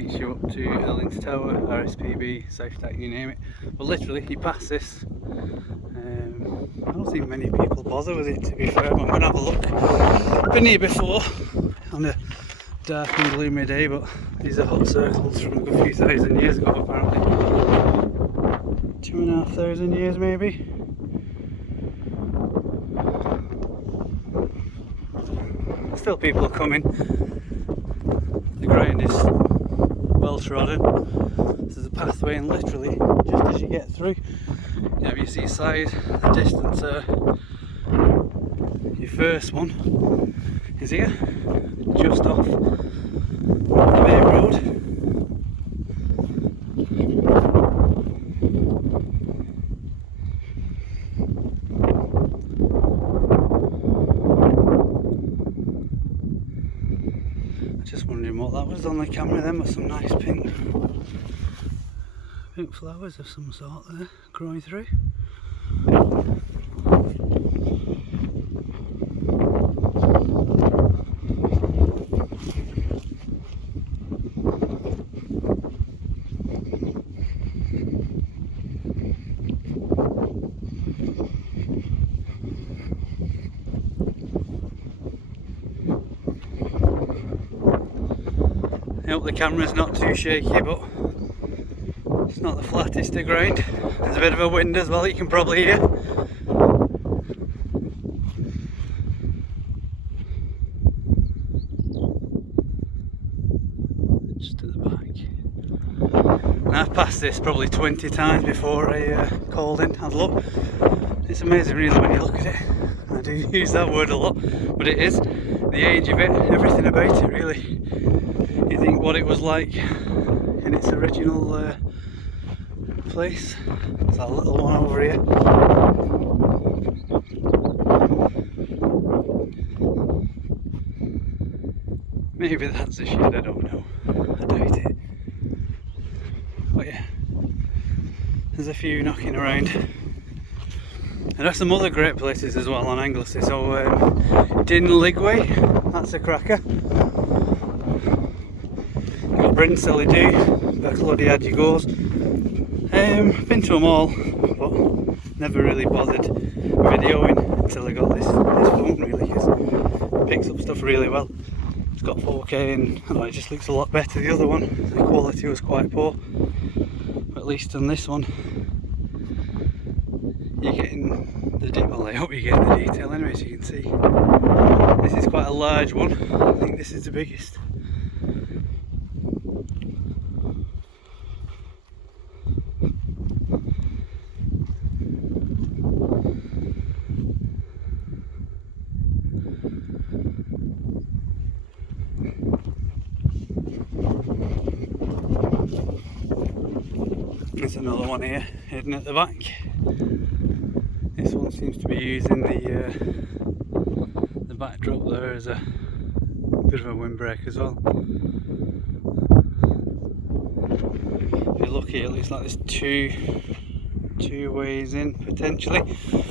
takes you up to Ellington Tower, RSPB, Southstack, you name it. But literally, you pass this. I don't think many people bother with it, to be fair. I'm going to have a look. Been here before on a dark and gloomy day, but these are hut circles from a good few thousand years ago, apparently. 2,500 years, maybe. Still people are coming. The ground is well trodden. There's a pathway, and literally just as you get through, you know, you see side the distance there. Your first one is here, just off the main road. Just wondering what that was on the camera then, with some nice pink flowers of some sort there growing through. I hope the camera's not too shaky, but it's not the flattest of ground. There's a bit of a wind as well, you can probably hear. Just at the back. And I've passed this probably 20 times before I called in, had a look. It's amazing really when you look at it. I do use that word a lot, but it is. The age of it, everything about it really. You think what it was like in its original place. There's a little one over here. Maybe that's a shed, I don't know. I doubt it. But yeah, there's a few knocking around. And there's some other great places as well on Anglesey. So Dinligway, that's a cracker. You've got Brinsley Do, Holyhead you goes. Been to them all, but never really bothered videoing until I got this phone really, because it picks up stuff really well. It's got 4K and it just looks a lot better. The other one, the quality was quite poor, but at least on this one you're getting the detail. Well, I hope you're getting the detail anyway, so you can see. This is quite a large one. I think this is the biggest. There's another one here hidden at the back. This one seems to be using the backdrop there as a bit of a windbreak as well. If you look here, it looks like there's two ways in potentially,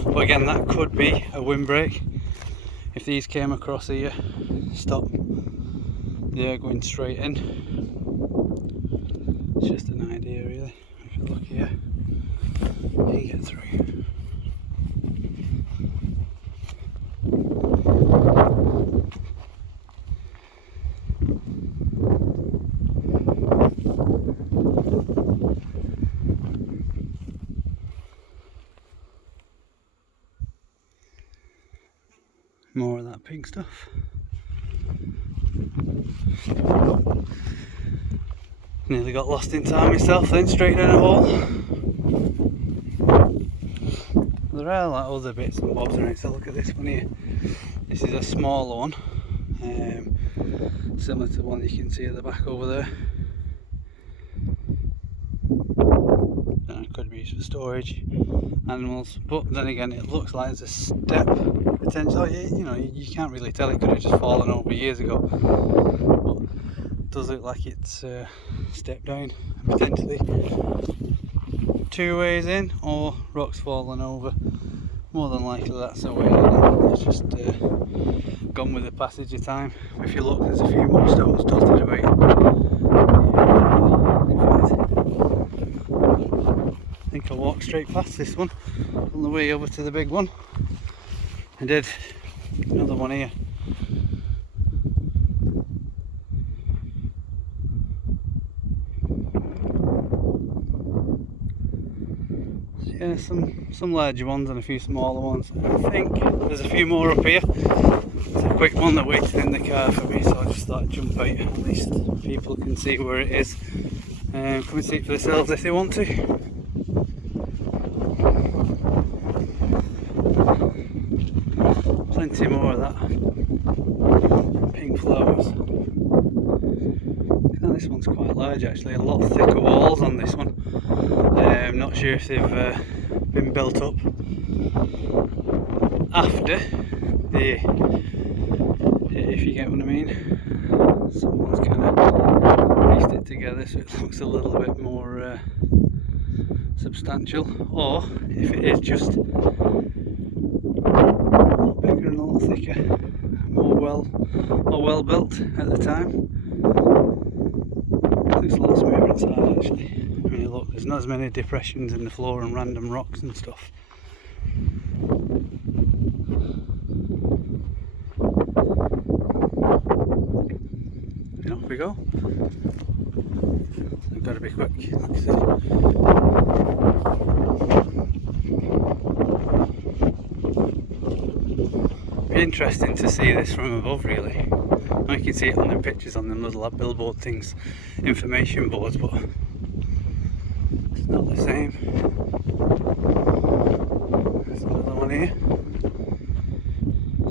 but again that could be a windbreak. If these came across here, stop the air going straight in. It's just an idea really. If you look here, you can get through. More of that pink stuff. Nearly got lost in time myself then, straight down a hole. There are like other bits and bobs around, so look at this one here. This is a smaller one, similar to the one you can see at the back over there. It could be used for storage animals, but then again it looks like there's a step potentially. You know, you can't really tell, it could have just fallen over years ago, but it does look like it's stepped down, potentially two ways in or rocks fallen over. More than likely that's a way in. It's just gone with the passage of time. If you look, there's a few more stones dotted about. think I walked straight past this one on the way over to the big one. I did. Another one here. Yeah, some larger ones and a few smaller ones. I think there's a few more up here. It's a quick one that waited in the car for me, so I just thought I'd jump out. At least people can see where it is. Come and see it for themselves if they want to. Plenty more of that. Pink flowers. Oh, this one's quite large actually, a lot thicker walls on this one. I'm not sure if they've been built up after the, if you get what I mean. Someone's kind of pieced it together so it looks a little bit more substantial, or if it is just a lot bigger and a lot thicker, more well built at the time. Looks a lot smoother inside actually. I mean, look, there's not as many depressions in the floor and random rocks and stuff. And off we go. I've got to be quick, like I said. Be interesting to see this from above, really. I can see it on the pictures on them little like billboard things, information boards, but it's not the same. There's another one here.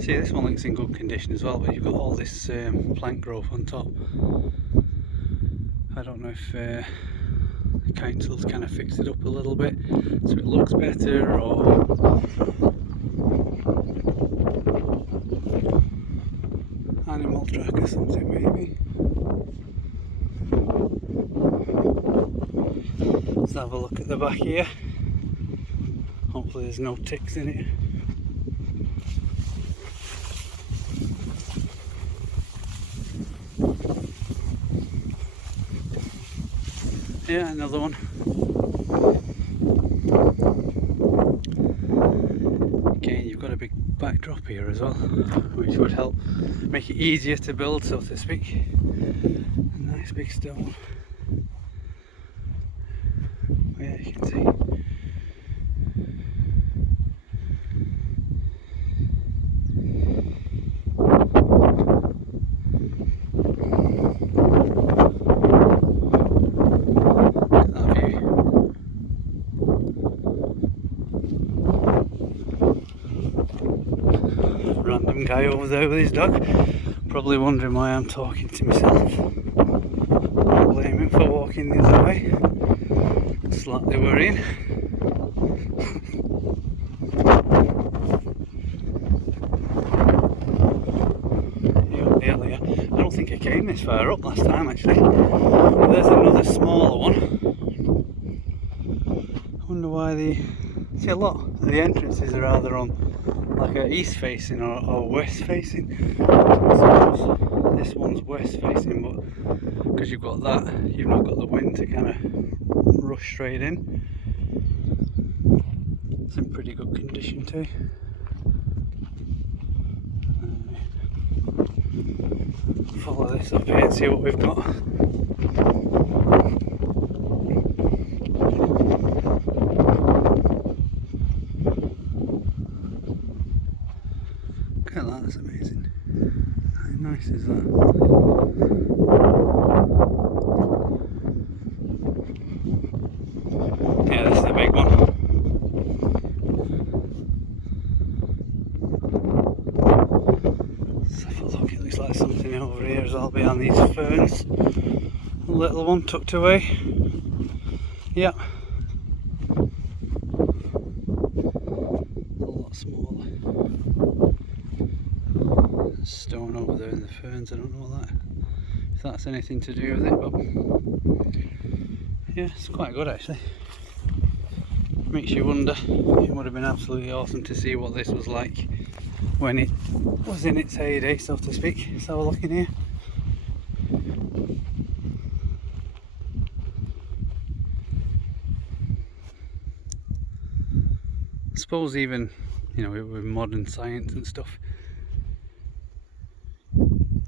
See, this one looks in good condition as well, but you've got all this plant growth on top. I don't know if the council's kind of fixed it up a little bit so it looks better, or animal track or something maybe. Let's have a look at the back here. Hopefully there's no ticks in it. Yeah, another one. Again, you've got a big backdrop here as well, which would help make it easier to build, so to speak. A nice big stone. Yeah, you can see. Random guy over there with his dog, probably wondering why I'm talking to myself. Don't blame him for walking the other way. Slightly worrying. Yeah. I don't think I came this far up last time actually. There's another smaller one. I wonder why see a lot of the entrances are either on like a east facing or west facing. I suppose this one's west facing, but because you've got that, you've not got the wind to kind of rush straight in. It's in pretty good condition too. Follow this up here and see what we've got. Look at that, that's amazing. How nice is that? Yeah, this is the big one. Let's have a look, it looks like something over here as well behind these ferns. A little one tucked away. Yep. A lot smaller. Stone over there in the ferns, I don't know if that's anything to do with it, but yeah, it's quite good actually. Makes you wonder. It would have been absolutely awesome to see what this was like when it was in its heyday, so to speak. Let's have a look in here. I suppose even, you know, with modern science and stuff,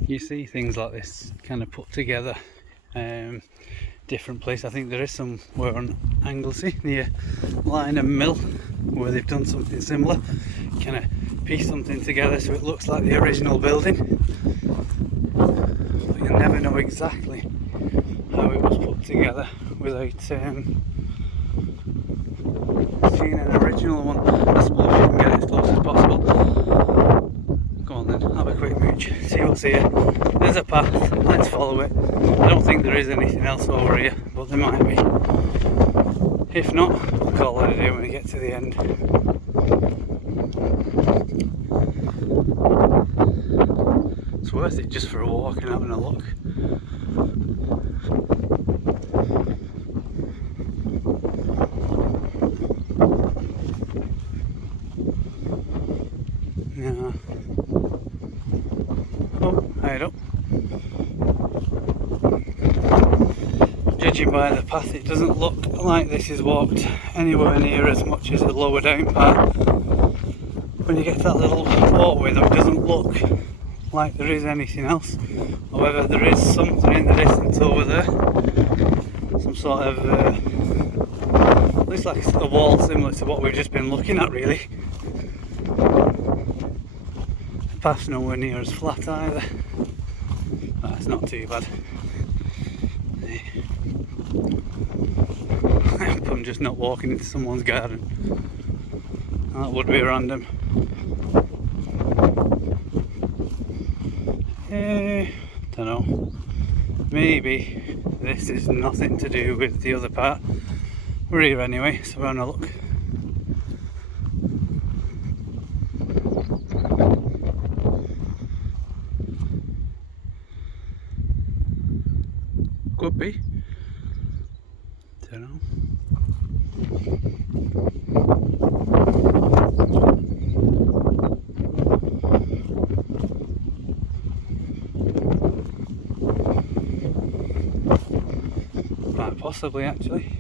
you see things like this kind of put together, different place. I think there is somewhere on Anglesey near Lynham Mill where they've done something similar, kind of piece something together so it looks like the original building, but you never know exactly how it was put together without seeing an original one. I suppose you can get it as close as possible. Go on then, have a quick mooch, see what's here. There's a path, let's follow it. I don't think there is anything else over here, but there might be. If not, we'll call it a day when we get to the end. It's worth it just for a walk and having a look. Yeah. Oh, hide up. Judging by the path, it doesn't look like this is walked anywhere near as much as the lower down part. When you get to that little walkway though, it doesn't look like there is anything else. However, there is something in the distance over there. Some sort of, looks like a wall similar to what we've just been looking at really. The path's nowhere near as flat either. That's not too bad. I hope I'm just not walking into someone's garden. That would be random. Don't know. Maybe this is nothing to do with the other part. We're here anyway, so we're having a look. Could be. Don't know. Quite possibly, actually.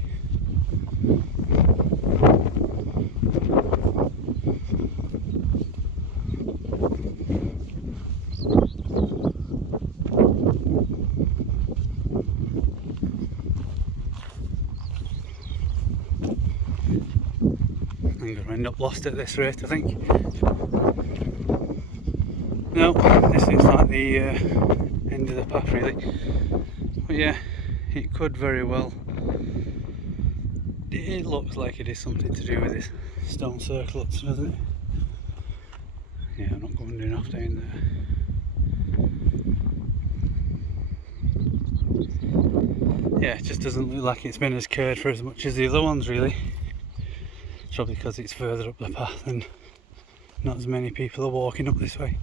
I'm going to end up lost at this rate, I think. No, this is like the end of the path really. But yeah, it could very well. It looks like it is something to do with this stone circlets, doesn't it? Yeah, I'm not going enough down there. Yeah, it just doesn't look like it's been as cared for as much as the other ones really. Probably because it's further up the path and not as many people are walking up this way.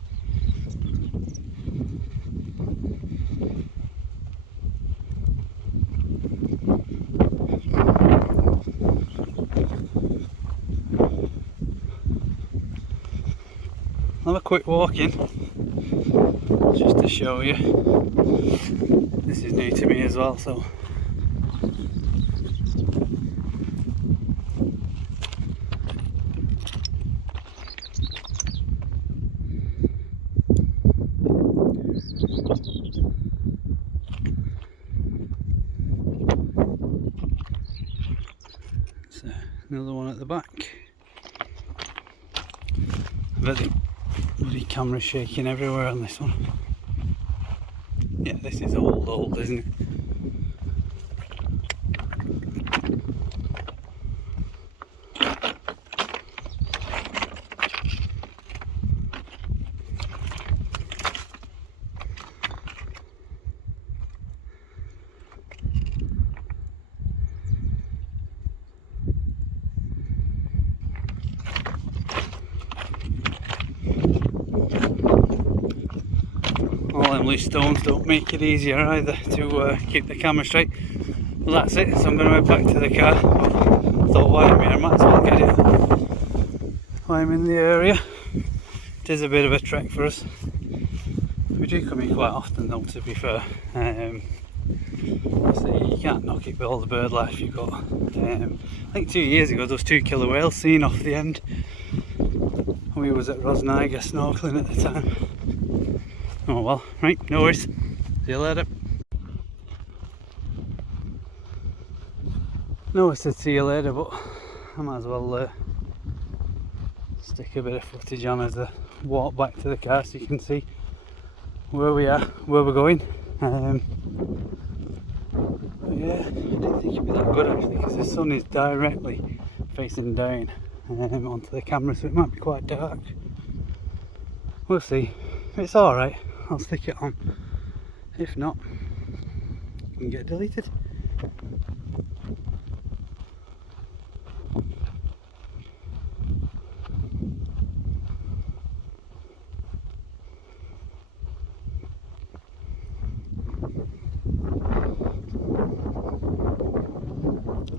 I'll have a quick walk in just to show you. This is new to me as well, so another one at the back. I bet the camera's shaking everywhere on this one. Yeah, this is old, isn't it? Loose stones don't make it easier either to keep the camera straight. Well, that's it, so I'm going to head back to the car. Thought while I'm here I might as well get it while I'm in the area. It is a bit of a trek for us. We do come in quite often though, to be fair. Obviously you can't knock it with all the bird life you've got. I think 2 years ago there was 2 killer whales seen off the end. We was at Rosniger snorkeling at the time. Oh well, right, no worries. See you later. No, I said see you later, but I might as well stick a bit of footage on as I walk back to the car so you can see where we are, where we're going. But yeah, I didn't think it'd be that good actually, because the sun is directly facing down onto the camera, so it might be quite dark. We'll see. If it's alright, I'll stick it on. If not, it can get deleted.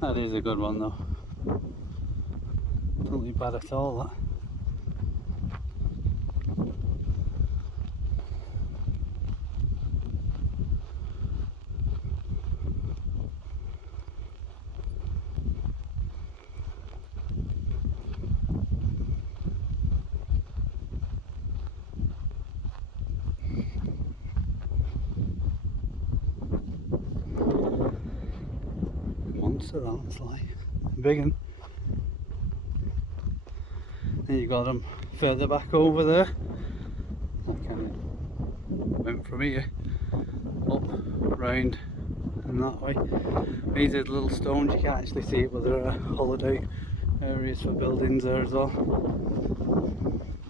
That is a good one though. Doesn't look bad at all, that. Monster ants, like big one. Then you got them further back over there. That kind of went from here up, round, and that way. These are the little stones, you can't actually see it, but there are hollowed out areas for buildings there as well.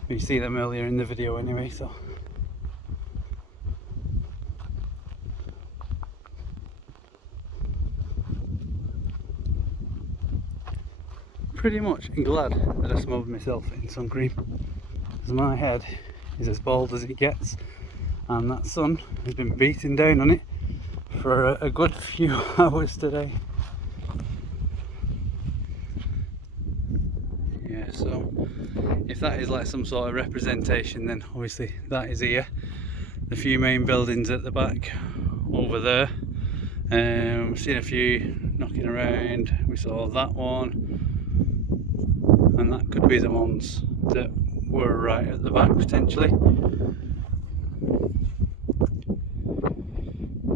You see them earlier in the video anyway, so. Pretty much glad that I smothered myself in sun cream, because my head is as bald as it gets, and that sun has been beating down on it for a good few hours today. Yeah, so if that is like some sort of representation, then obviously that is here. The few main buildings at the back over there. We've seen a few knocking around. We saw that one. And that could be the ones that were right at the back potentially.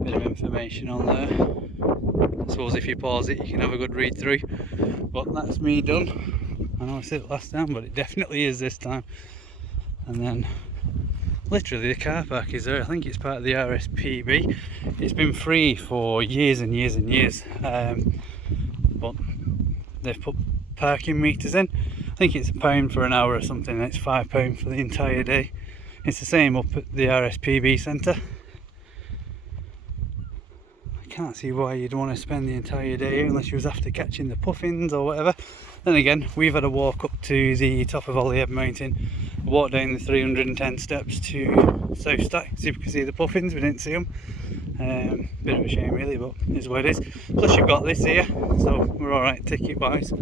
Bit of information on there. I suppose if you pause it you can have a good read through. But that's me done. I know I said it last time, but it definitely is this time. And then literally the car park is there. I think it's part of the RSPB. It's been free for years and years and years. But they've put parking meters in. I think it's £1 for an hour or something, and it's £5 for the entire day. It's the same up at the RSPB centre. I can't see why you'd want to spend the entire day here unless you was after catching the puffins or whatever. Then again, we've had a walk up to the top of Holyhead mountain, walk down the 310 steps to South Stack, see if we can see the puffins. We didn't see them. Bit of a shame really, but it is what it is. Plus you've got this here, so we're alright ticket wise.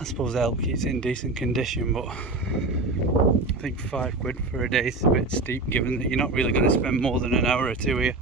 I suppose the elk is in decent condition, but I think £5 for a day is a bit steep, given that you're not really going to spend more than an hour or two here.